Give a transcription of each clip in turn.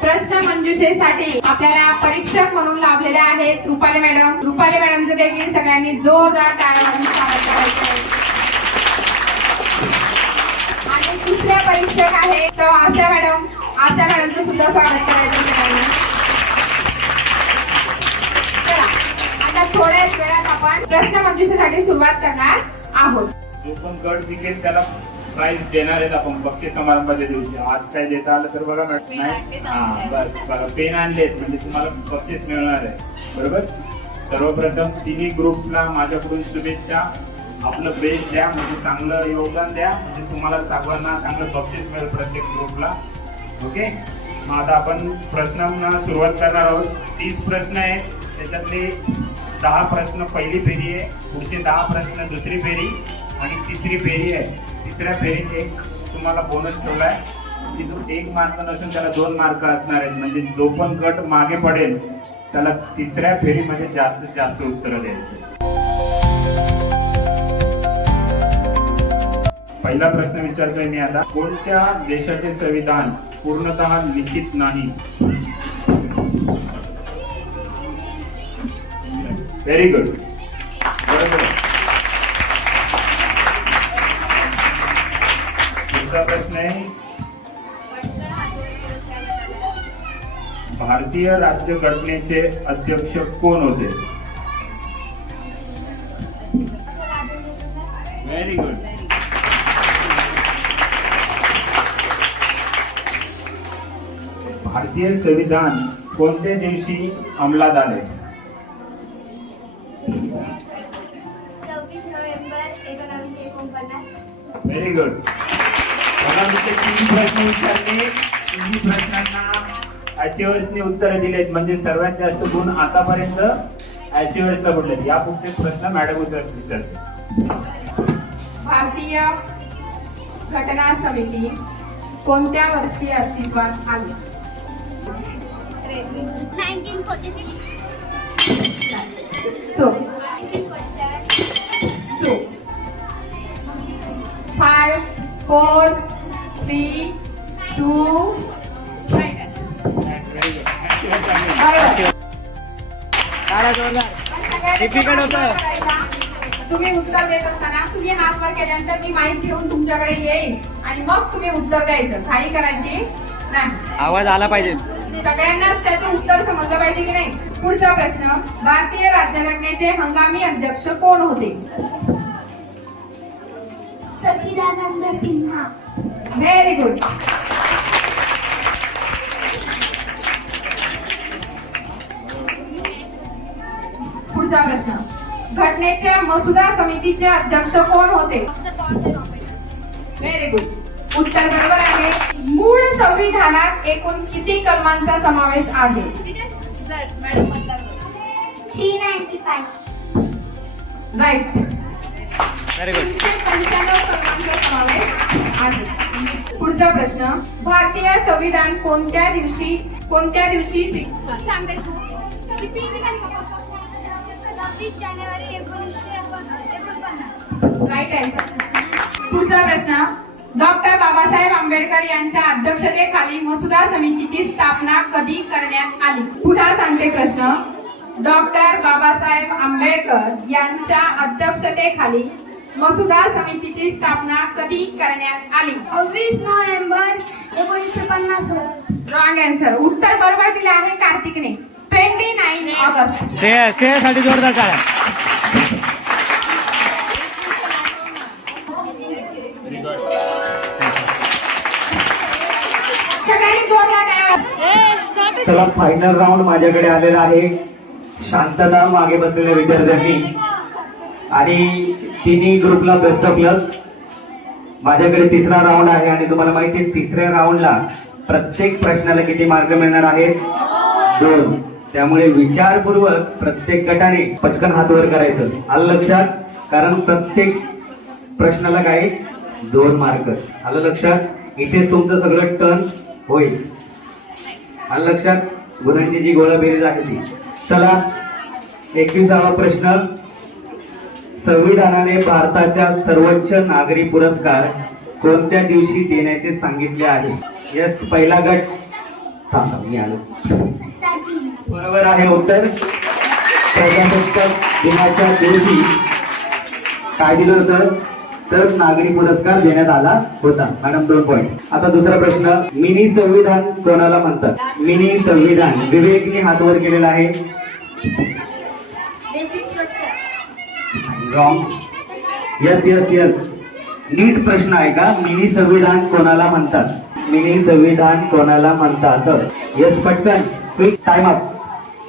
प्रश्न आपल्याला परीक्षक म्हणून लाभलेल्या आहेत रुपाली मॅडम. रुपाली मॅडमचं देखील सगळ्यांनी जोरदार टाळ्या वाजवून स्वागत करायचं आहे. आणि दुसऱ्या परीक्षक आहेत तर आशा मॅडम आशा मॅडमचं सुद्धा स्वागत करायचं आहे सगळ्यांनी चला आता थोड्याच वेळात आपण प्रश्न मंजुषेसाठी सुरुवात करणार आहोत. जो पण गट जिंकेल त्याला प्राइज देणार आहेत आपण. बक्षीस समारंभाच्या दिवशी. आज काय देता आलं तर बघा मॅडम नाही? हा बस बघा. पेन आणलेत म्हणजे तुम्हाला बक्षीस मिळणार आहे. बरोबर? सर्वप्रथम तिन्ही ग्रुप्सला माझ्याकडून शुभेच्छा. आपलं बेस्ट द्या म्हणजे चांगलं योगदान द्या म्हणजे तुम्हाला सर्वांना चांगलं बक्षीस मिळेल प्रत्येक ग्रुपला ओके मग आता आपण प्रश्नांना सुरुवात करणार आहोत. तीस प्रश्न आहेत. त्याच्यातले दहा प्रश्न पहिली फेरी आहे पुढचे दहा प्रश्न दुसरी फेरी आणि तिसरी फेरी आहे. तिसऱ्या फेरीत एक तुम्हाला बोनस ठेवला आहे की जो एक मार्क नसून त्याला दोन मार्क असणार आहेत. म्हणजे जो पण गट मागे पडेल त्याला तिसऱ्या फेरीमध्ये जास्तीत जास्त उत्तरं द्यायची. पहिला प्रश्न विचारतोय मी आता. कोणत्या देशाचे संविधान पूर्णतः लिखित नाही? व्हेरी गुड बरोबर. पुढचा प्रश्न आहे. भारतीय राज्यघटनेचे अध्यक्ष कोण होते? व्हेरी गुड भारतीय संविधान कोणत्या दिवशी अंमलात आले व्हेरी गुड मला तुमचे तीन प्रश्न विचारले? तिन्ही प्रश्नांना अचिव्हर्सने उत्तरं दिलेत? म्हणजे सर्वात जास्त गुण आतापर्यंत अचिव्हर्सला पडलेत या पुढचे प्रश्न मॅडम विचार विचारते भारतीय घटना समिती कोणत्या वर्षी अस्तित्वात आली? फोर थ्री टू Difficult होतं. तुम्ही उत्तर देत असताना तुम्ही हात वर केल्यानंतर मी माईक घेऊन तुमच्याकडे येईल आणि मग तुम्ही उत्तर द्यायचं. घाई करायची नाही. आवाज आला पाहिजे. सगळ्यांनाच त्याचं उत्तर समजलं पाहिजे की नाही? पुढचा प्रश्न भारतीय राज्यघटनेचे हंगामी अध्यक्ष कोण होते? सच्चिदानंद सिन्हा. व्हेरी गुड पुढचा प्रश्न घटनेच्या मसुदा समितीचे अध्यक्ष कोण होते? व्हेरी गुड उत्तर बरोबर आहे. मूळ संविधानात एकूण किती कलमांचा समावेश आहे? राईट व्हेरी गुड तीनशे पंच्याण्णव कलमांचा समावेश आहे. पुढचा प्रश्न भारतीय संविधान कोणत्या दिवशी कोणत्या दिवशी स्वी- सांगते सव्वीस जानेवारी एकोणीसशे एकोण- एकोणपन्नास. राईट आन्सर पुढचा प्रश्न डॉक्टर बाबासाहेब आंबेडकर यांच्या अध्यक्षतेखाली मसुदा समितीची स्थापना कधी करण्यात आली? पुन्हा सांगते प्रश्न. डॉक्टर बाबासाहेब आंबेडकर यांच्या अध्यक्षतेखाली मसुदा समितीची स्थापना कधी करण्यात आली? सव्वीस नोव्हेंबर एकोणीसशे पन्नास रॉंग आन्सर उत्तर बरोबर दिले आहे कार्तिकने. ट्वेंटी नाईन ऑगस्ट जोरदार चला फायनल राऊंड माझ्याकडे आलेला आहे. शांतता मागे बसलेल्या विद्यार्थ्यांनी. आणि तिन्ही ग्रुपला बेस्ट ऑफ लक माझ्याकडे तिसरा राऊंड आहे आणि तुम्हाला माहिती आहे तिसऱ्या राऊंडला प्रत्येक प्रश्नाला किती मार्क मिळणार आहेत? दोन. त्यामुळे विचारपूर्वक प्रत्येक गटाने पटकन हातवर करायचं. आलं लक्षात? कारण प्रत्येक प्रश्नाला काय दोन मार्क आलं लक्षात? इथेच तुमचं सगळं टर्न होईल. आणि लक्षात गुरांची जी गोळाबेरीज आहे ती चला एकविसावा प्रश्न. संविधानाने भारताच्या सर्वोच्च नागरी पुरस्कार कोणत्या दिवशी देण्याचे सांगितले आहे? यस पहिला गट. मी आलो. बरोबर आहे उत्तर. प्रजासत्ताक दिनाच्या दिवशी काय दिलं होतं? तर नागरी पुरस्कार देण्यात आला होता. मॅडम दोन पॉईंट आता दुसरा प्रश्न मिनी संविधान कोणाला म्हणतात? मिनी संविधान. विवेकने हात वर केलेला आहे. रॉंग यस यस यस नीट प्रश्न आहे का? मिनी संविधान कोणाला म्हणतात? मिनी संविधान कोणाला म्हणतात? यस पटकन. क्विक टाइम अप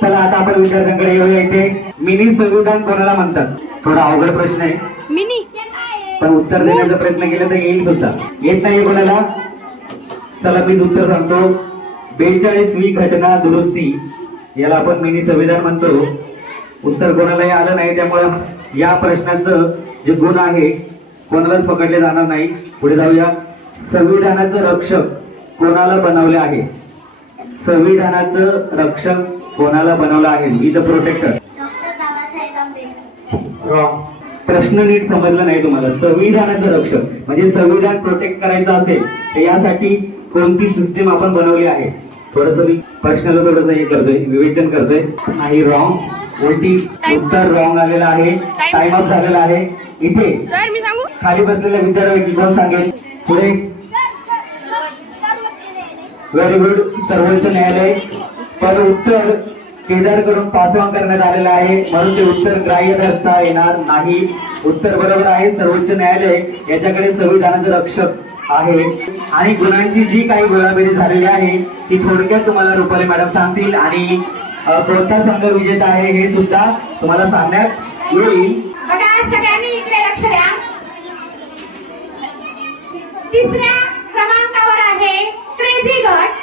चला आता आपण विद्यार्थ्यांकडे येऊया इथे. मिनी संविधान कोणाला म्हणतात? थोडा अवघड प्रश्न आहे. मिनी. पण उत्तर देण्याचा प्रयत्न केला तर येईल सुद्धा. येत नाही कोणाला? चला मी उत्तर सांगतो. बेचाळीसवी घटना दुरुस्ती. याला आपण मिनी संविधान म्हणतो. उत्तर कोणालाही आलं नाही त्यामुळं या प्रश्नाचं जे गुण आहे कोणालाच पकडले जाणार नाही. पुढे जाऊया. संविधानाचं रक्षक कोणाला बनवले आहे? संविधानाचं रक्षक कोणाला बनवलं आहे? Is a protector doctor Babasaheb Ambedkar. Wrong प्रश्न नीट समजला नाही तुम्हाला संविधानाचं रक्षक म्हणजे संविधान प्रोटेक्ट करायचं असेल तर यासाठी कोणती सिस्टीम आपण बनवली आहे थोडस मी प्रश्नाला थोडस हे करतोय विवेचन करतोय नाही रॉंग उलटी उत्तर रॉंग आलेलं आहे टाइम अप झालेला आहे इथे सर मी सांगू खाली बसलेल्या विद्यार्थी कोण सांगेल पुढे व्हेरी गुड सर्वोच्च न्यायालय पण उत्तर केदार करून पास ऑन करण्यात आलेलं आहे. म्हणून ते उत्तर ग्राह्य धरता येणार नाही. उत्तर बरोबर आहे. सर्वोच्च न्यायालय याच्याकडे संविधानाचं रक्षक आहे. आणि गुणांची जी काही गोळाबेरी झालेली आहे ती थोडक्यात तुम्हाला रुपाली मॅडम सांगतील. आणि कोणता संघ विजेता आहे हे सुद्धा तुम्हाला सांगण्यात येईल. सगळ्यांनी इकडे लक्ष द्या. तिसऱ्या क्रमांकावर आहे क्रेझी गट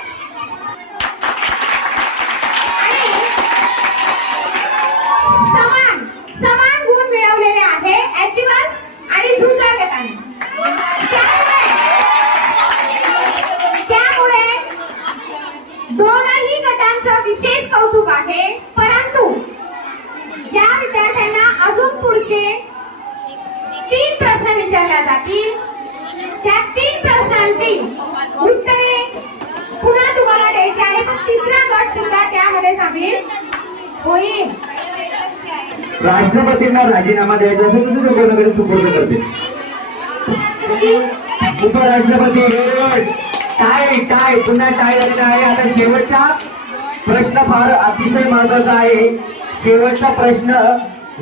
आणि समान समान गुण मिळवलेले आहे अचिव्हर्स आणि झुंजार गटाने त्यामुळे- त्यामुळे दोनही गटांचं विशेष कौतुक आहे परंतु या विद्यार्थ्यांना अजून पुढचे तीन प्रश्न विचारल्या जातील त्या तीन प्रश्नांची उत्तरे पुन्हा तुम्हाला द्यायची आणि पण तिसरा गट सुद्धा त्यामध्ये सामील होईल. राष्ट्रपतींना राजीनामा द्यायचा असेल तर ते कोणाकडे सुपूर्द करते उपराष्ट्रपती काय काय पुन्हा काय झालेलं आहे. आता शेवटचा प्रश्न फार अतिशय महत्त्वाचा आहे. शेवटचा प्रश्न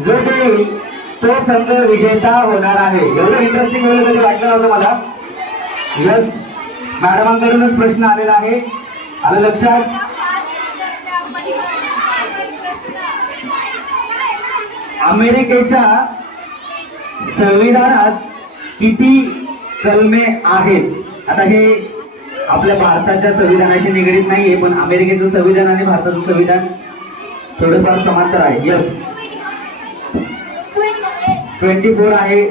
जो देईल तो संघ विजेता होणार आहे. एवढं इंटरेस्टिंग वेळ कधी वाटलं नव्हतं मला. यस मॅडमांकडूनच प्रश्न आलेला आहे. आलं लक्षात? अमेरिकेच्या संविधानात किती कलमे आहेत? आता हे आपल्या भारताच्या संविधानाशी निगडीत नाहीये पण अमेरिकेचं संविधान आणि भारताचं संविधान थोडंफार समांतर आहे. यस ट्वेंटी फोर आहे.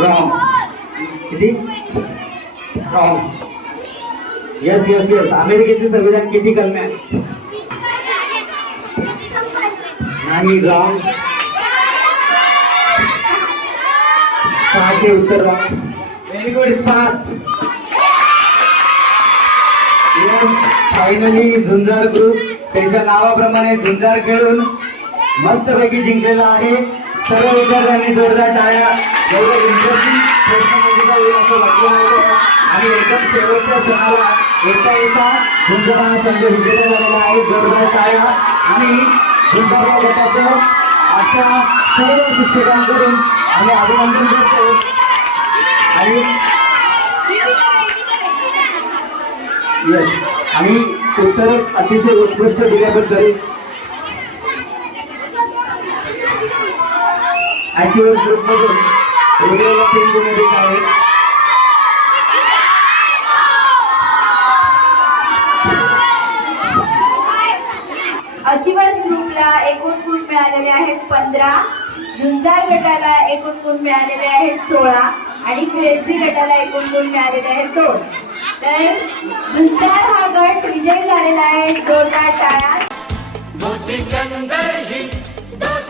रॉंग किती? रॉंग यस यस यस अमेरिकेचे संविधान किती कलमे आहे? नाही रॉंग सहाशे उत्तर व्हेरी गुड सात. फायनली झुंजार ग्रुप त्यांच्या नावाप्रमाणे झुंजार खेळून मस्तपैकी जिंकलेला आहे. सर्व विद्यार्थ्यांनी जोरदार टाळ्या एवढं इंटरेस्टिंग प्रश्नमंजुषा होईल असं वाटलं नव्हतं आणि एकदम शेवटच्या क्षणाला येता येता झुंजार संघ विजेता झालेला आहे जोरदार टाळ्या आणि झुंजार गटाचं अशा सर्व शिक्षकांकडून आम्ही अभिनंदन करतो आणि Yes. आणि उत्तर अतिशय उत्कृष्ट दिल्याबद्दल ऍक्च्युअल ग्रुपमधून रेडिओला तीन गुण देत अचिवर्स ग्रुपला एकूण गुण मिळालेले आहेत पंधरा? झुंजार गटाला एकूण गुण मिळालेले आहेत सोळा? आणि क्रेझी गटाला एकूण गुण मिळालेले आहेत दोन? तर झुंजार हा गट विजयी झालेला आहे जोरदार टाळ्या वो सिकंदर